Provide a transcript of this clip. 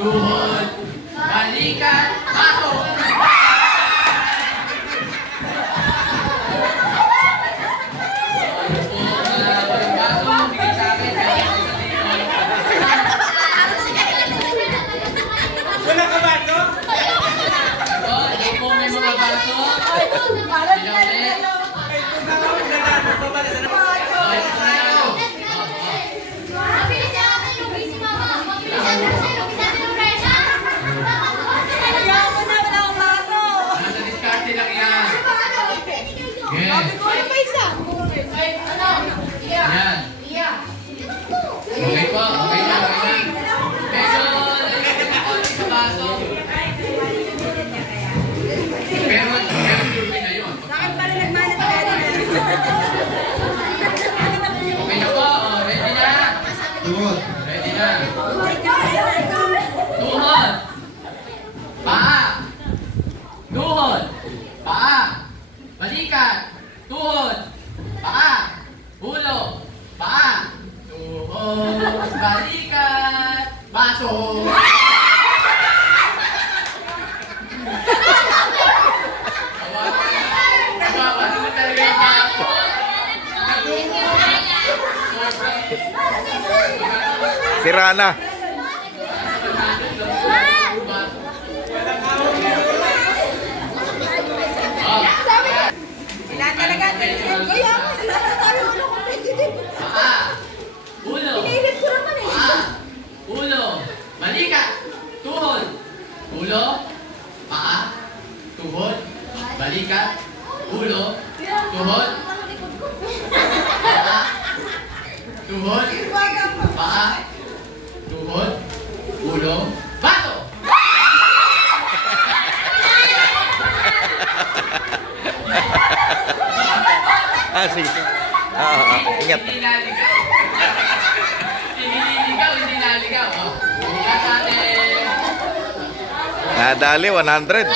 tuhod, balikat, bato. Wala ka baso? Ito po may mga baso. Okay po, okay na, okay na. Pero tuloy na yun. Bakit pala nagmanat ka rin? Okay na po, ready na. Tuhod. Ready na. Tuhod. Paa. Tuhod. Paa. Balikat. Tuhod. Paa. Ulo. Paa. Tuhod. Balikat. Baso. Sira na. Sila talaga. Kuya, tayo ulo competitive. Ulo. Pinilit ko naman eh. Ulo. Balikat. Tuhod. Ulo. Paa. Tuhod. Balikat. Ulo. Tuhod. Paa. Tuhod. Paa. Tuhod. Ulo. Bato. Sige. Ingat. Hindi naligaw. Hindi naligaw. Bukas natin. Nadali 100.